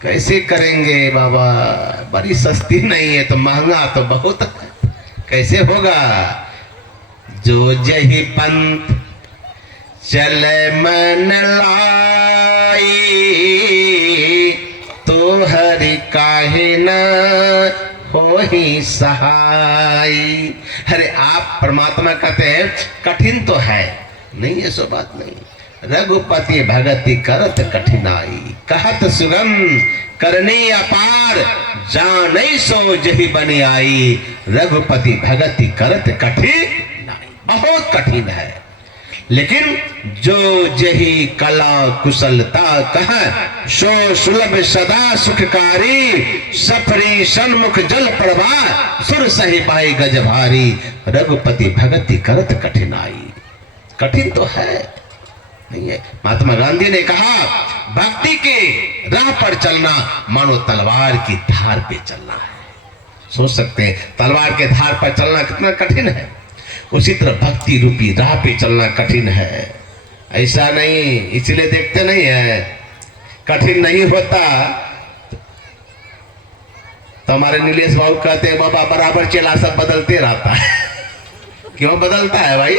कैसे करेंगे बाबा, बड़ी सस्ती नहीं है तो महंगा तो बहुत, कैसे होगा। जो जही पंथ चले मन लाई, तो हरि काहे न हो ही सहाय। अरे आप परमात्मा कहते हैं कठिन तो है, नहीं ऐसा बात नहीं। रघुपति भगति करत कठिनाई, कहत सुगम करनी अपार, जानै सो जही बनी आई। रघुपति भगति करत कठिनाई, बहुत कठिन है। लेकिन जो जही कला कुशलता कह, सो सुलभ सदा सुखकारी। सफरी सन्मुख जल प्रवाह, सुर सही पाई गज भारी। रघुपति भगति करत कठिनाई, कठिन तो है, नहीं है। महात्मा गांधी ने कहा भक्ति के राह पर चलना मानो तलवार की धार पे चलना है। सोच सकते हैं तलवार के धार पर चलना कितना कठिन है, उसी तरह भक्ति रूपी राह पे चलना कठिन है। ऐसा नहीं, इसलिए देखते नहीं है कठिन नहीं होता तो हमारे नीलेश बाबू कहते हैं बाबा बराबर चेला सब बदलते रहता है। क्यों बदलता है भाई,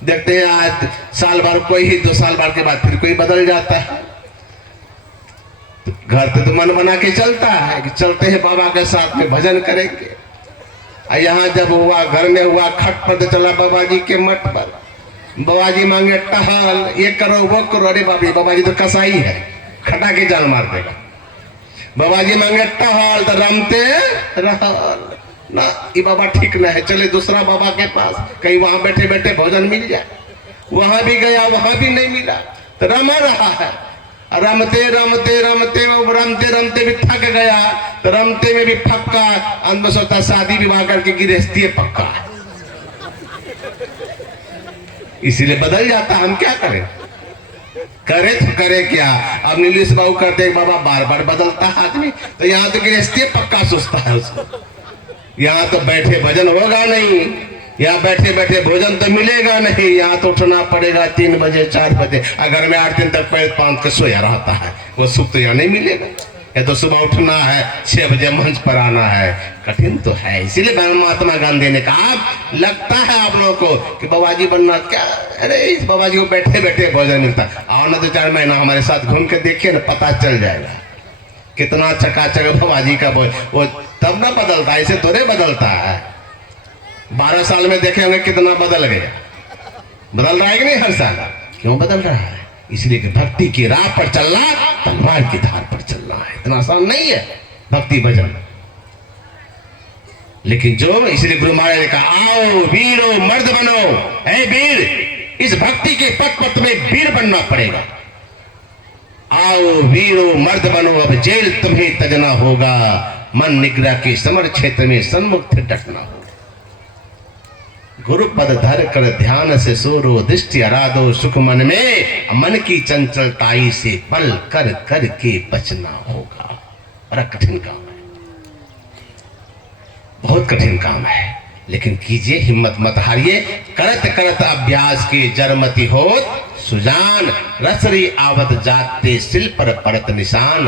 देखते हैं आज साल भर कोई ही, 2 साल बाद के बाद फिर कोई बदल जाता है। घर पे तो मन बना के चलता है कि चलते हैं बाबा के साथ में भजन करेंगे। यहाँ जब हुआ, घर में हुआ, खट पर तो चला बाबा जी के मठ पर। बाबा जी मांगे टहल, ये करो वो करो। अरे बाबा जी तो कसाई है, खटा के जान मार देगा। बाबा जी मांगे टहल तो रमते रहल ना, ये बाबा ठीक ना है, चले दूसरा बाबा के पास, कहीं वहां बैठे बैठे भोजन मिल जाए। वहां भी गया, वहां भी नहीं मिला तो रमा रहा है। रमते रमते रमते रमते रमते भी थक गया तो रमते में भी फक्का, अंत में सोचता शादी विवाह करके गृहस्थी पक्का, इसीलिए बदल जाता। हम क्या करें, करे तो करे क्या। अब नीलेश बाबू कहते हैं बाबा बार बार बदलता है आदमी, तो यहाँ तो गृहस्थी पक्का सोचता है उसको। यहाँ तो बैठे भजन होगा नहीं, यहाँ बैठे बैठे भोजन तो मिलेगा नहीं, यहाँ तो उठना पड़ेगा 3 बजे 4 बजे। अगर मैं 8 दिन तक पैर पांच के सोया रहता है, वो सुख तो यहाँ नहीं मिलेगा। या तो सुबह उठना है, 6 बजे मंच पर आना है, कठिन तो है। इसीलिए महात्मा गांधी ने कहा लगता है आप लोगों को कि बाबा जी बनना क्या, अरे इस बाबा जी को बैठे बैठे भोजन मिलता। आओ ना 2-4 महीना हमारे साथ घूम के देखिए ना, पता चल जाएगा कितना चकाचक बाबा जी का वो तब ना बदलता, ऐसे थोड़े बदलता है। 12 साल में देखे होंगे कितना बदल गया, बदल रहा है कि नहीं हर साल। क्यों बदल रहा है, इसलिए कि भक्ति की राह पर चलना तलवार की धार पर चलना है, इतना आसान नहीं है भक्ति भजन। लेकिन जो, इसलिए गुरु महाराज ने कहा आओ वीरो मर्द बनो, है वीर, इस भक्ति के पथ पथ में वीर बनना पड़ेगा। आओ वीरो मर्द बनो, अब जेल तुम्हें तजना होगा, मन निग्रह के समर क्षेत्र में सन्मुख डटना होगा। गुरु पद धर कर ध्यान से सोरो, दृष्टि अराधो सुख मन में, मन की चंचलताई से पल कर कर के बचना होगा। बड़ा कठिन काम है, बहुत कठिन काम है, लेकिन कीजिए, हिम्मत मत हारिए। करत करत अभ्यास के जरमति होत सुजान, रसरी आवत जाते सिल पर पड़त निशान।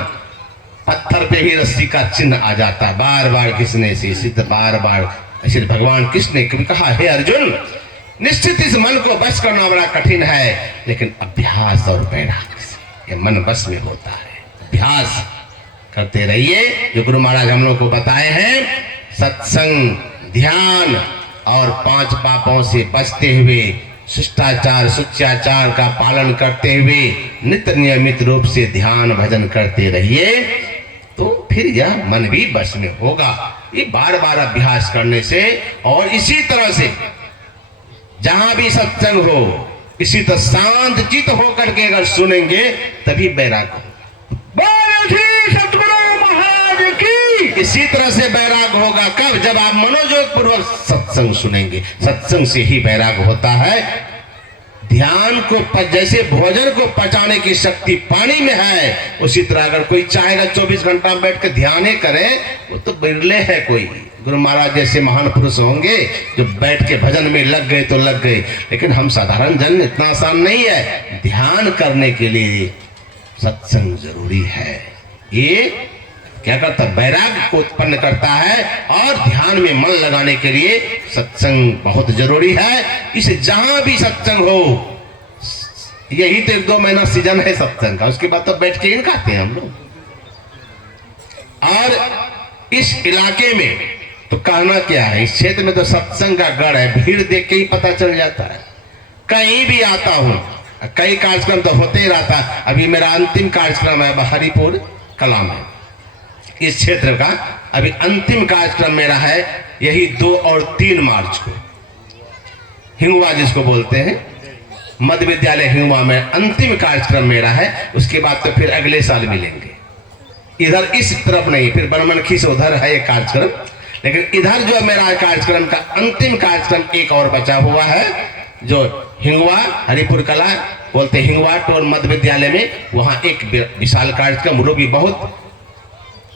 पत्थर पे भी रस्सी का चिन्ह आ जाता, बार बार घिसने से सिद्ध, बार बार। इसलिए भगवान कृष्ण ने कभी कहा हे अर्जुन, निश्चित इस मन को बस करना बड़ा कठिन है, लेकिन अभ्यास और वैराग्य से ये मन बस में होता है। अभ्यास करते रहिए, जो गुरु महाराज हम लोग को बताए हैं, सत्संग, ध्यान और 5 पापों से बचते हुए, शिष्टाचार शिष्टाचार का पालन करते हुए नित्य नियमित रूप से ध्यान भजन करते रहिए, तो फिर यह मन भी बस में होगा। ये बार बार अभ्यास करने से, और इसी तरह से जहां भी सत्संग हो, इसी तरह शांत चित होकर के अगर सुनेंगे तभी बैराग हो। सतगुरु महाराज की इसी तरह से बैराग होगा। कब, जब आप मनोयोग पूर्वक सत्संग सुनेंगे। सत्संग से ही बैराग होता है। ध्यान को जैसे भोजन को पचाने की शक्ति पानी में है, उसी तरह अगर कोई चाहेगा 24 घंटा बैठ कर ध्यान करे, वो तो बिरले है। कोई गुरु महाराज जैसे महान पुरुष होंगे जो बैठ के भजन में लग गए तो लग गए, लेकिन हम साधारण जन इतना आसान नहीं है। ध्यान करने के लिए सत्संग जरूरी है। ये क्या करता है, वैराग्य को उत्पन्न करता है। और ध्यान में मन लगाने के लिए सत्संग बहुत जरूरी है। इसे जहां भी सत्संग हो, यही तो 1-2 महीना सीजन है सत्संग का, उसके बाद तो बैठ के इन खाते हैं हम लोग। और इस इलाके में तो कहना क्या है, इस क्षेत्र में तो सत्संग का गढ़ है, भीड़ देख के ही पता चल जाता है। कहीं भी आता हूं, कई कार्यक्रम तो होते ही रहता है। अभी मेरा अंतिम कार्यक्रम है हरिपुर कला में, इस क्षेत्र का अभी अंतिम कार्यक्रम मेरा है, यही 2 और 3 मार्च को हिंगवा जिसको बोलते हैं, मध्य विद्यालय हिंगवा में अंतिम कार्यक्रम मेरा है। उसके बाद तो फिर अगले साल मिलेंगे। इधर इस तरफ नहीं, फिर बनमनखी से उधर है एक कार्यक्रम, लेकिन इधर जो मेरा कार्यक्रम का अंतिम कार्यक्रम एक और बचा हुआ है, जो हिंगवा हरिपुर कला बोलते हिंगवा टोल मध्य विद्यालय में, वहां एक विशाल कार्यक्रम, वो लोग भी बहुत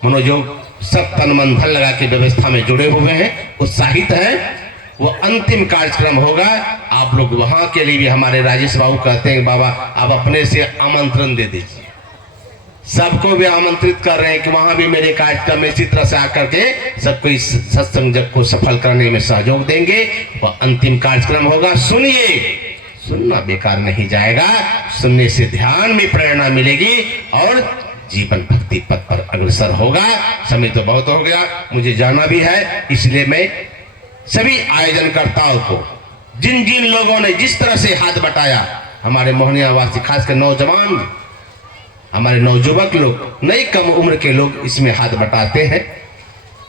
मनोयोग सब तन मन धन लगा के व्यवस्था में जुड़े हुए हैं, उत्साहित हैं। वो अंतिम कार्यक्रम होगा। आप लोग वहां के लिए भी, हमारे राजेश बाबू कहते हैं बाबा आप अपने से आमंत्रण दे दीजिए, सबको भी आमंत्रित कर रहे हैं कि वहां भी मेरे कार्यक्रम में इसी तरह से आकर के सबको इस सत्संग जग को सफल करने में सहयोग देंगे। वह अंतिम कार्यक्रम होगा। सुनिए, सुनना बेकार नहीं जाएगा, सुनने से ध्यान में प्रेरणा मिलेगी और जीवन भक्ति पथ पर अग्रसर होगा। समय तो बहुत हो गया, मुझे जाना भी है, इसलिए मैं सभी आयोजनकर्ताओं को, जिन जिन लोगों ने जिस तरह से हाथ बटाया, हमारे मोहनिया वासी खासकर नौजवान, हमारे नौजुवक लोग, नई कम उम्र के लोग इसमें हाथ बटाते हैं।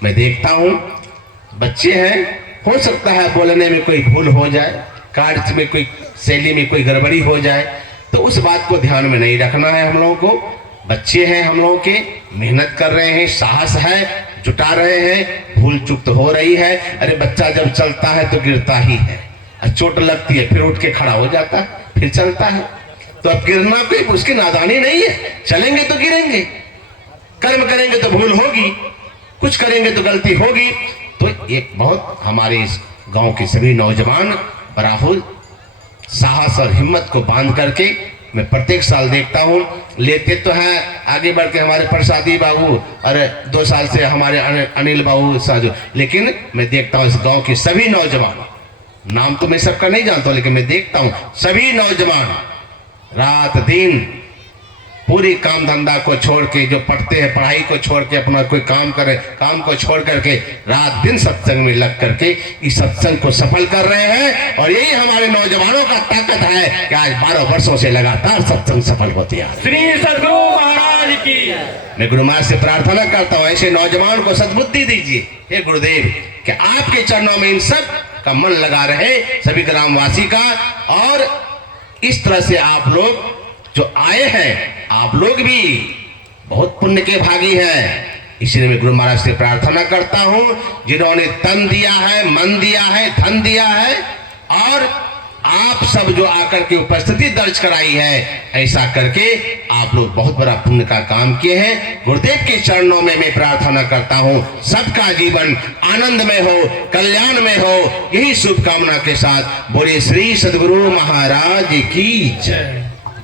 मैं देखता हूं बच्चे हैं, हो सकता है बोलने में कोई भूल हो जाए, कार्य में कोई शैली में कोई गड़बड़ी हो जाए, तो उस बात को ध्यान में नहीं रखना है हम लोगों को। बच्चे हैं हम लोगों के, मेहनत कर रहे हैं, साहस है, जुटा रहे हैं, भूल चूक तो हो रही है। अरे बच्चा जब चलता है तो गिरता ही है, चोट लगती है फिर उठ के खड़ा हो जाता है, फिर चलता है। तो अब गिरना कोई उसकी नादानी नहीं है, चलेंगे तो गिरेंगे, कर्म करेंगे तो भूल होगी, कुछ करेंगे तो गलती होगी। तो एक बहुत हमारे इस गांव के सभी नौजवान बराबर साहस और हिम्मत को बांध करके, मैं प्रत्येक साल देखता हूं, लेते तो हैं आगे बढ़ के हमारे प्रसादी बाबू, अरे 2 साल से हमारे अनिल बाबू साजू, लेकिन मैं देखता हूं इस गांव के सभी नौजवान, नाम तो मैं सबका नहीं जानता लेकिन मैं देखता हूं सभी नौजवान रात दिन पूरी काम धंधा को छोड़ के, जो पढ़ते हैं पढ़ाई को छोड़ के, अपना कोई काम करे, काम को छोड़ करके रात दिन सत्संग में लग करके इस सत्संग को सफल कर रहे हैं। और यही हमारे नौजवानों का ताकत है कि आज 12 वर्षों से लगातार सत्संग सफल होते हैं। श्री सद्गुरु महाराज की। मैं गुरु महाराज से प्रार्थना करता हूँ ऐसे नौजवान को सद्बुद्धि दीजिए हे गुरुदेव, कि आपके चरणों में इन सब का मन लगा रहे, सभी ग्रामवासी का। और इस तरह से आप लोग जो आए हैं, आप लोग भी बहुत पुण्य के भागी हैं। इसलिए मैं गुरु महाराज से प्रार्थना करता हूं, जिन्होंने तन दिया है, मन दिया है, धन दिया है, और आप सब जो आकर के उपस्थिति दर्ज कराई है, ऐसा करके आप लोग बहुत बड़ा पुण्य का काम किए हैं। गुरुदेव के चरणों में मैं प्रार्थना करता हूं सबका जीवन आनंद में हो, कल्याण में हो, यही शुभकामना के साथ बोले श्री सद्गुरु महाराज की जय।